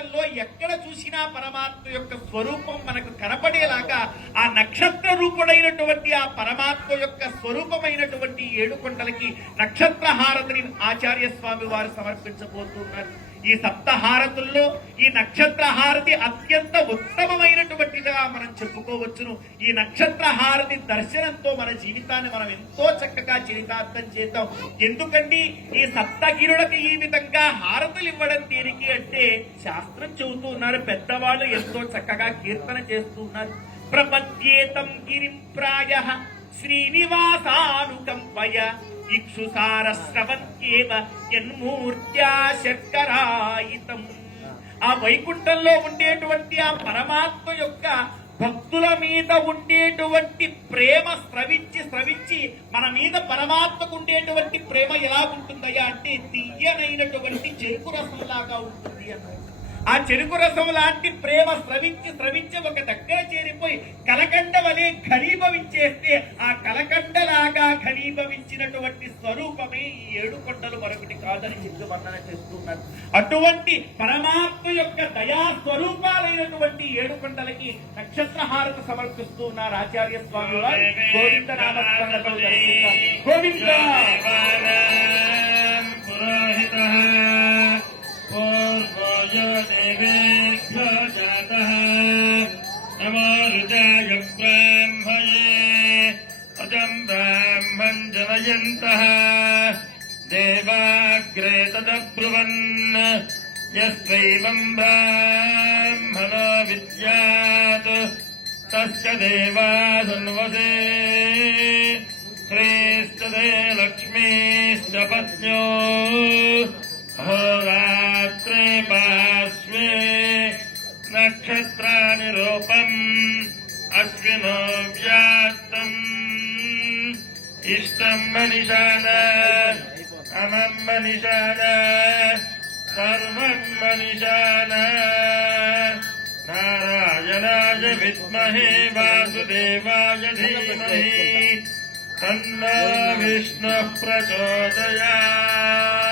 లో ఎక్కడ చూసినా పరమాత్మ యొక్క స్వరూపం మనకు కనపడేలాగా ఆ నక్షత్ర రూపుడైనటువంటి ఆ పరమాత్మ యొక్క స్వరూపమైనటువంటి ఏడు కొండలకి నక్షత్ర హారతిని ఆచార్య స్వామి వారు సమర్పించబోతున్నారు. ఈ సప్తహారతుల్లో ఈ నక్షత్ర హారతి అత్యంత ఉత్తమమైనటువంటిదిగా మనం చెప్పుకోవచ్చును. ఈ నక్షత్ర హారతి దర్శనంతో మన జీవితాన్ని మనం ఎంతో చక్కగా చరితార్థం చేద్దాం. ఎందుకండి ఈ సప్తగిరులకు ఈ విధంగా హారతులు ఇవ్వడం దేనికి అంటే శాస్త్రం చెబుతూ ఉన్నారు. పెద్దవాళ్ళు ఎంతో చక్కగా కీర్తన చేస్తూ ఉన్నారు. ప్రపద్యేతం గిరిం ప్రాయ శ్రీనివాసానుకంపయ ఇక్షుసారస్రవంత్యేవ యన్మూర్త్యా శర్కరాయితం. ఆ వైకుంఠంలో ఉండేటువంటి ఆ పరమాత్మ యొక్క భక్తుల మీద ఉండేటువంటి ప్రేమ స్రవించి స్రవించి మన మీద పరమాత్మకు ఉండేటువంటి ప్రేమ ఎలా ఉంటుందయ్యా అంటే తీయనైనటువంటి చెరుకు రసంలాగా ఉంటుంది అన్నారు ఆ చెరుకు రసం లాంటి ప్రేమ స్రవించి స్రవించి ఒక దగ్గర చేరిపోయి కలకండ వలె ఘనీభవించేస్తే ఆ కలకండలాగా ఘనీభవించినటువంటి స్వరూపమే ఈ ఏడు కొండలు మరొకటి కాదని చెప్పి వర్ణన చేస్తున్నారు అటువంటి పరమాత్మ యొక్క దయా స్వరూపాలైనటువంటి ఏడు కొండలకి నక్షత్రహారత సమర్పిస్తూ ఉన్నారు ఆచార్య స్వామి గోవింద నామస్మరణతో దర్శించారు. గోవింద च देवेभ्य अजं देवाग्रे तदब्रुवन्। यस्त्वैवं ब्राह्मणो विद्यात्। तस्य श्रेष्ठदे लक्ष्मीश्च पत्न्यो। अहोरा नक्षत्राणि अश्विनो व्यात्तम् इष्टम् मनिषाण अमम् मनिषाण, सर्वम् मनिषाण। नारायणाय विद्महे वासुदेवाय धीमहि। तन्नो विष्णुः प्रचोदयात्।